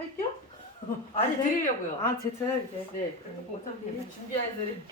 할게요? 아니 네. 드리려고요. 아, 제 차야 이제. 네. 어차피 준비한 드릴.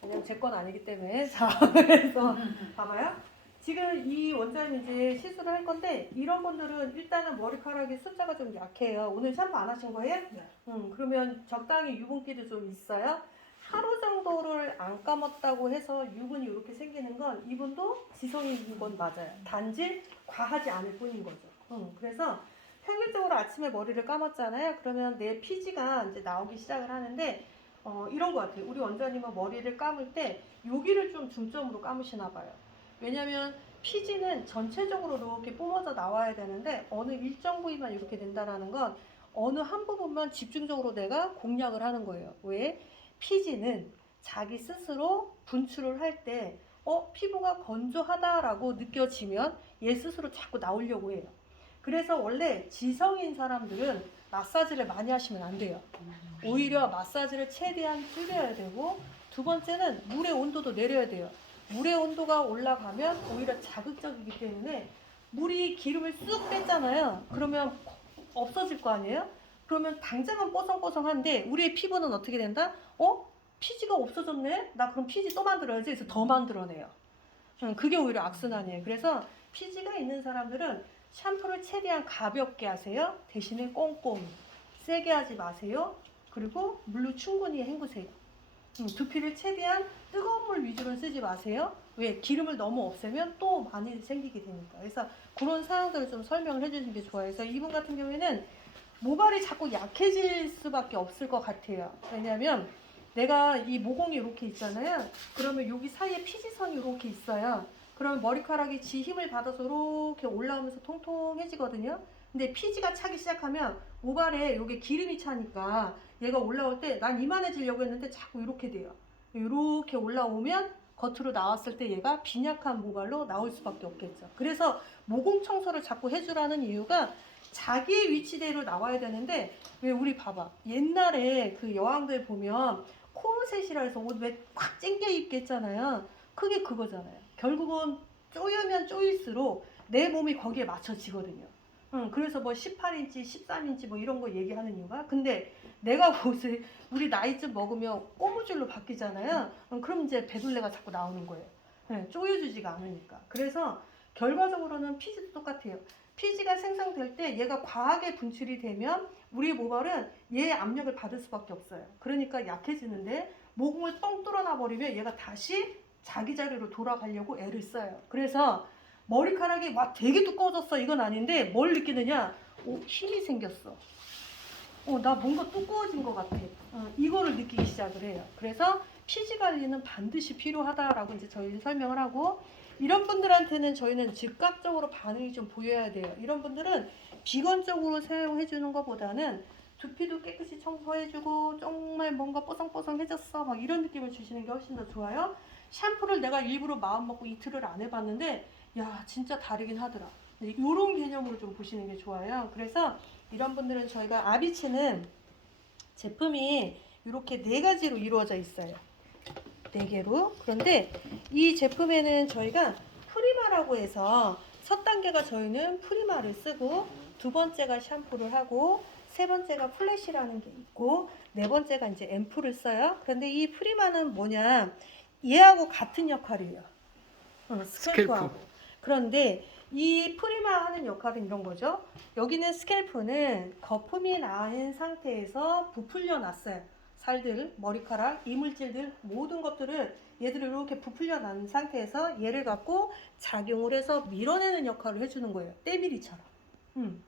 그냥 제 건 아니기 때문에. 자, 그래서 봐봐요. 지금 이 원장님 이제 시술을 할 건데 이런 분들은 일단은 머리카락이 숫자가 좀 약해요. 오늘 샴푸 안 하신 거예요? 네. 그러면 적당히 유분기도 좀 있어요. 하루 정도를 안 감았다고 해서 유분이 이렇게 생기는 건 이분도 지성인 건 맞아요. 단지 과하지 않을 뿐인 거죠. 그래서 평균적으로 아침에 머리를 감았잖아요. 그러면 내 피지가 이제 나오기 시작을 하는데 이런 것 같아요. 우리 원장님은 머리를 감을 때 여기를 좀 중점으로 감으시나 봐요. 왜냐면 피지는 전체적으로 이렇게 뿜어져 나와야 되는데 어느 일정 부위만 이렇게 된다는 건 어느 한 부분만 집중적으로 내가 공략을 하는 거예요. 왜? 피지는 자기 스스로 분출을 할 때 피부가 건조하다라고 느껴지면 얘 스스로 자꾸 나오려고 해요. 그래서 원래 지성인 사람들은 마사지를 많이 하시면 안 돼요. 오히려 마사지를 최대한 줄여야 되고, 두 번째는 물의 온도도 내려야 돼요. 물의 온도가 올라가면 오히려 자극적이기 때문에 물이 기름을 쑥 뺐잖아요. 그러면 없어질 거 아니에요? 그러면 당장은 뽀송뽀송한데 우리의 피부는 어떻게 된다? 피지가 없어졌네? 나 그럼 피지 또 만들어야지. 그래서 더 만들어내요. 그게 오히려 악순환이에요. 그래서 피지가 있는 사람들은 샴푸를 최대한 가볍게 하세요. 대신에 꼼꼼히. 세게 하지 마세요. 그리고 물로 충분히 헹구세요. 두피를 최대한 뜨거운 물 위주로 쓰지 마세요. 왜? 기름을 너무 없애면 또 많이 생기게 되니까. 그래서 그런 상황들을 좀 설명을 해주시는 게 좋아요. 그래서 이분 같은 경우에는 모발이 자꾸 약해질 수밖에 없을 것 같아요. 왜냐하면 내가 이 모공이 이렇게 있잖아요. 그러면 여기 사이에 피지선이 이렇게 있어요. 그러면 머리카락이 지 힘을 받아서 이렇게 올라오면서 통통해지거든요. 근데 피지가 차기 시작하면 모발에 여기 기름이 차니까 얘가 올라올 때 난 이만해지려고 했는데 자꾸 이렇게 돼요. 이렇게 올라오면 겉으로 나왔을 때 얘가 빈약한 모발로 나올 수밖에 없겠죠. 그래서 모공 청소를 자꾸 해주라는 이유가 자기의 위치대로 나와야 되는데, 왜 우리 봐봐. 옛날에 그 여왕들 보면 코르셋이라 해서 옷 왜 꽉 찡겨 입게 했잖아요. 그게 그거잖아요. 결국은 쪼이면 쪼일수록 내 몸이 거기에 맞춰지거든요. 그래서 뭐 18인치, 13인치 뭐 이런 거 얘기하는 이유가, 근데 내가 옷을 우리 나이쯤 먹으면 꼬무줄로 바뀌잖아요. 그럼 이제 배둘레가 자꾸 나오는 거예요. 쪼여주지가 않으니까. 그래서 결과적으로는 피지도 똑같아요. 피지가 생성될 때 얘가 과하게 분출이 되면 우리 모발은 얘의 압력을 받을 수밖에 없어요. 그러니까 약해지는데 모공을 뻥 뚫어놔 버리면 얘가 다시 자기 자리로 돌아가려고 애를 써요. 그래서 머리카락이 와 되게 두꺼워졌어 이건 아닌데 뭘 느끼느냐? 힘이 생겼어. 나 뭔가 두꺼워진 것 같아. 이거를 느끼기 시작을 해요. 그래서 피지 관리는 반드시 필요하다라고 이제 저희는 설명을 하고, 이런 분들한테는 저희는 즉각적으로 반응이 좀 보여야 돼요. 이런 분들은 비건적으로 사용해 주는 것보다는 두피도 깨끗이 청소해주고 정말 뭔가 뽀송뽀송해졌어 막 이런 느낌을 주시는 게 훨씬 더 좋아요. 샴푸를 내가 일부러 마음 먹고 이틀을 안 해봤는데 야 진짜 다르긴 하더라. 이런 개념으로 좀 보시는 게 좋아요. 그래서 이런 분들은 저희가 아비치는 제품이 이렇게 4가지로 이루어져 있어요. 4개로. 그런데 이 제품에는 저희가 프리마라고 해서 첫 단계가 저희는 프리마를 쓰고, 두 번째가 샴푸를 하고, 세 번째가 플래시라는 게 있고, 네 번째가 이제 앰플을 써요. 그런데 이 프리마는 뭐냐? 얘하고 같은 역할이에요. 스캘프하고. 그런데 이 프리마 하는 역할은 이런 거죠. 여기는 스캘프는 거품이 나는 상태에서 부풀려 놨어요. 살들, 머리카락, 이물질들 모든 것들을 얘들을 이렇게 부풀려 난 상태에서 얘를 갖고 작용을 해서 밀어내는 역할을 해주는 거예요. 때밀이처럼.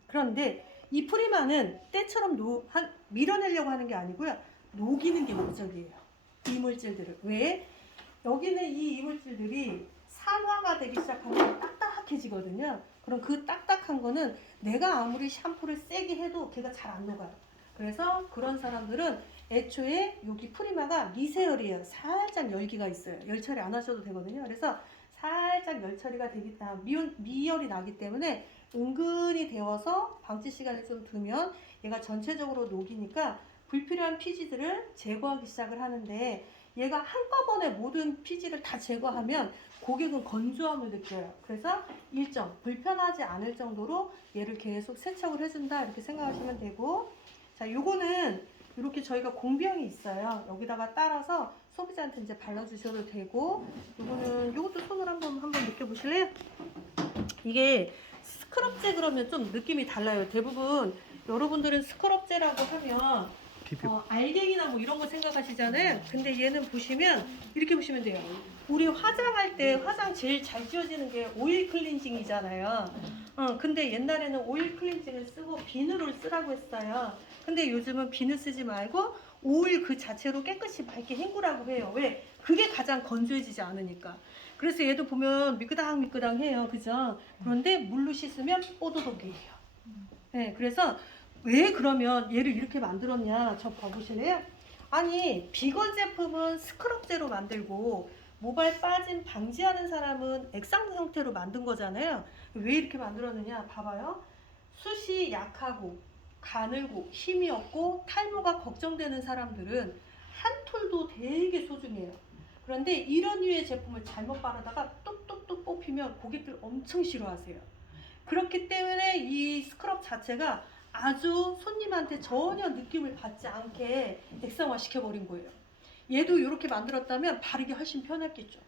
그런데 이 프리마는 때처럼 밀어내려고 하는 게 아니고요. 녹이는 게 목적이에요. 이물질들을. 왜? 여기는 이 이물질들이 산화가 되기 시작하면 딱딱해지거든요. 그럼 그 딱딱한 거는 내가 아무리 샴푸를 세게 해도 걔가 잘 안 녹아요. 그래서 그런 사람들은 애초에 여기 프리마가 미세열이에요. 살짝 열기가 있어요. 열 처리 안 하셔도 되거든요. 그래서 살짝 열 처리가 되기 때문에 미열이 나기 때문에 은근히 데워서 방치 시간을 좀 두면 얘가 전체적으로 녹이니까 불필요한 피지들을 제거하기 시작을 하는데, 얘가 한꺼번에 모든 피지를 다 제거하면 고객은 건조함을 느껴요. 그래서 일정, 불편하지 않을 정도로 얘를 계속 세척을 해준다 이렇게 생각하시면 되고, 자, 요거는 이렇게 저희가 공병이 있어요. 여기다가 따라서 소비자한테 이제 발라주셔도 되고, 요것도 손으로 한번 느껴보실래요? 이게 스크럽제 그러면 좀 느낌이 달라요. 대부분 여러분들은 스크럽제라고 하면 알갱이나 뭐 이런 거 생각하시잖아요. 근데 얘는 보시면 이렇게 보시면 돼요. 우리 화장할 때 화장 제일 잘 지워지는 게 오일 클렌징이잖아요. 근데 옛날에는 오일 클렌징을 쓰고 비누를 쓰라고 했어요. 근데 요즘은 비누 쓰지 말고 오일 그 자체로 깨끗이 맑게 헹구라고 해요. 왜? 그게 가장 건조해지지 않으니까. 그래서 얘도 보면 미끄당미끄당해요. 그죠? 그런데 물로 씻으면 뽀드독이에요. 네, 그래서 왜 그러면 얘를 이렇게 만들었냐? 저 봐보실래요? 아니, 비건 제품은 스크럽제로 만들고 모발 빠짐 방지하는 사람은 액상 형태로 만든 거잖아요. 왜 이렇게 만들었느냐? 봐봐요. 숱이 약하고 가늘고 힘이 없고 탈모가 걱정되는 사람들은 한 톨도 되게 소중해요. 그런데 이런 류의 제품을 잘못 바르다가 뚝뚝뚝 뽑히면 고객들 엄청 싫어하세요. 그렇기 때문에 이 스크럽 자체가 아주 손님한테 전혀 느낌을 받지 않게 액상화 시켜버린 거예요. 얘도 이렇게 만들었다면 바르기 훨씬 편했겠죠.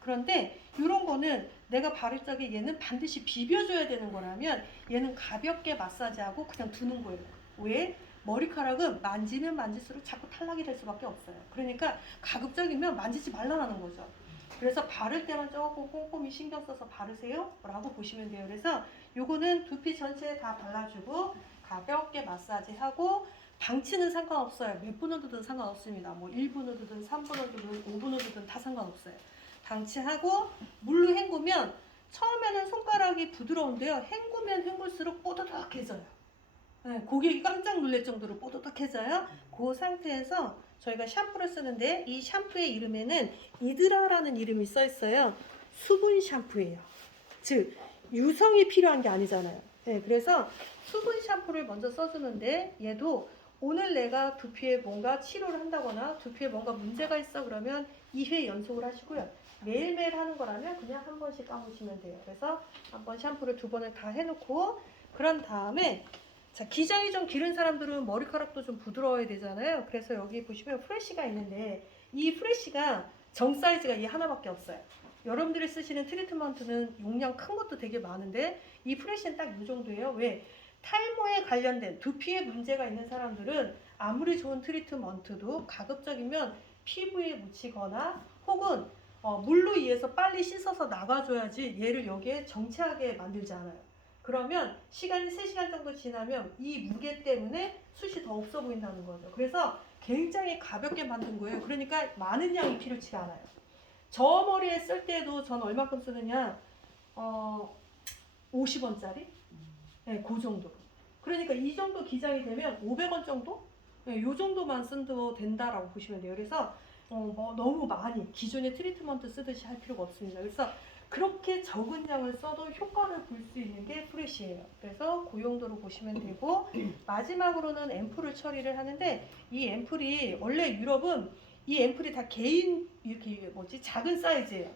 그런데 이런 거는 내가 바를 적에 얘는 반드시 비벼줘야 되는 거라면 얘는 가볍게 마사지하고 그냥 두는 거예요. 왜? 머리카락은 만지면 만질수록 자꾸 탈락이 될 수밖에 없어요. 그러니까 가급적이면 만지지 말라는 거죠. 그래서 바를 때만 조금 꼼꼼히 신경 써서 바르세요 라고 보시면 돼요. 그래서 요거는 두피 전체에 다 발라주고 가볍게 마사지하고 방치는 상관없어요. 몇 분을 두든 상관없습니다. 뭐 1분을 두든 3분을 두든 5분을 두든 다 상관없어요. 방치하고 물로 헹구면 처음에는 손가락이 부드러운데요. 헹구면 헹굴수록 뽀드득해져요. 네, 고객이 깜짝 놀랄 정도로 뽀드득해져요. 그 상태에서 저희가 샴푸를 쓰는데 이 샴푸의 이름에는 이드라라는 이름이 써 있어요. 수분 샴푸예요. 즉 유성이 필요한 게 아니잖아요. 네, 그래서 수분 샴푸를 먼저 써주는데 얘도 오늘 내가 두피에 뭔가 치료를 한다거나 두피에 뭔가 문제가 있어 그러면 2회 연속을 하시고요. 매일매일 하는 거라면 그냥 한 번씩 감으시면 돼요. 그래서 한 번 샴푸를 2번을 다 해놓고 그런 다음에 자, 기장이 좀 기른 사람들은 머리카락도 좀 부드러워야 되잖아요. 그래서 여기 보시면 프레쉬가 있는데 이 프레쉬가 정 사이즈가 이 하나밖에 없어요. 여러분들이 쓰시는 트리트먼트는 용량 큰 것도 되게 많은데 이 프레쉬는 딱 이 정도예요. 왜? 탈모에 관련된 두피에 문제가 있는 사람들은 아무리 좋은 트리트먼트도 가급적이면 피부에 묻히거나 혹은 물로 의해서 빨리 씻어서 나가줘야지 얘를 여기에 정체하게 만들지 않아요. 그러면 시간이 3시간 정도 지나면 이 무게 때문에 숱이 더 없어 보인다는 거죠. 그래서 굉장히 가볍게 만든 거예요. 그러니까 많은 양이 필요치가 않아요. 저 머리에 쓸 때도 전 얼마큼 쓰느냐 50원짜리? 네, 그 정도. 그러니까 이 정도 기장이 되면 500원 정도? 네, 요 정도만 쓴도 된다라고 보시면 돼요. 그래서 뭐 너무 많이 기존의 트리트먼트 쓰듯이 할 필요가 없습니다. 그래서 그렇게 적은 양을 써도 효과를 볼 수 있는 게 프레쉬예요. 그래서 그 용도로 보시면 되고 마지막으로는 앰플을 처리를 하는데 이 앰플이 원래 유럽은 이 앰플이 다 개인 이렇게 작은 사이즈예요.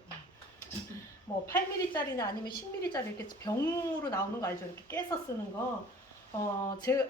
뭐 8mm짜리나 아니면 10mm짜리 이렇게 병으로 나오는 거 알죠? 이렇게 깨서 쓰는 거.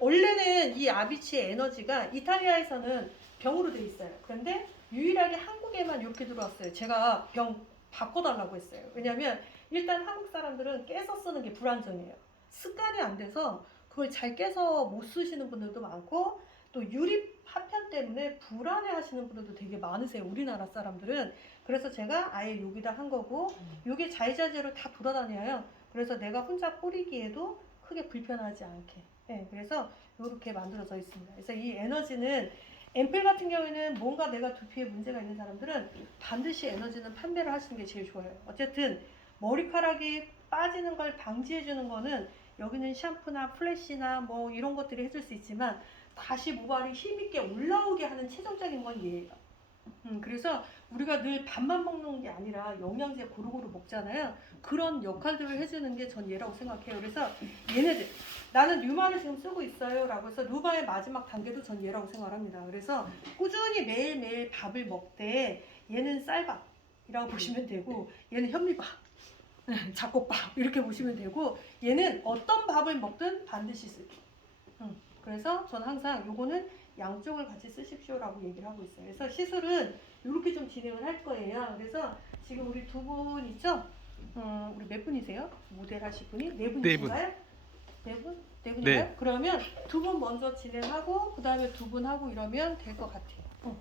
원래는 이 아비치의 에너지가 이탈리아에서는 병으로 돼 있어요. 그런데 유일하게 한국에만 이렇게 들어왔어요. 제가 병 바꿔달라고 했어요. 왜냐면 일단 한국 사람들은 깨서 쓰는 게 불안정해요. 습관이 안 돼서 그걸 잘 깨서 못 쓰시는 분들도 많고 또 유립 파편 때문에 불안해 하시는 분들도 되게 많으세요. 우리나라 사람들은. 그래서 제가 아예 여기다 한 거고 이게 자유자재로 다 돌아다녀요. 그래서 내가 혼자 뿌리기에도 크게 불편하지 않게. 네, 그래서 이렇게 만들어져 있습니다. 그래서 이 에너지는 앰플 같은 경우에는 뭔가 내가 두피에 문제가 있는 사람들은 반드시 에너지는 판매를 하시는 게 제일 좋아요. 어쨌든 머리카락이 빠지는 걸 방지해 주는 거는 여기는 샴푸나 플래시나 뭐 이런 것들이 해줄 수 있지만 다시 모발이 힘있게 올라오게 하는 최종적인 건 얘예요. 그래서 우리가 늘 밥만 먹는 게 아니라 영양제 고루고루 먹잖아요. 그런 역할들을 해주는 게 전 얘라고 생각해요. 그래서 얘네들 나는 류마를 지금 쓰고 있어요 라고 해서 루마의 마지막 단계도 전 얘라고 생각합니다. 그래서 꾸준히 매일매일 밥을 먹되 얘는 쌀밥 보시면 되고, 얘는 현미밥, 잡곡밥 이렇게 보시면 되고, 얘는 어떤 밥을 먹든 반드시 쓰기. 그래서 전 항상 요거는 양쪽을 같이 쓰십시오라고 얘기를 하고 있어요. 그래서 시술은 이렇게 좀 진행을 할 거예요. 그래서 지금 우리 두 분 있죠? 우리 몇 분이세요? 모델 하실 분이? 네 분이신가요? 네 분? 네 분인가요? 네. 그러면 두 분 먼저 진행하고 그 다음에 두 분 하고 이러면 될 것 같아요.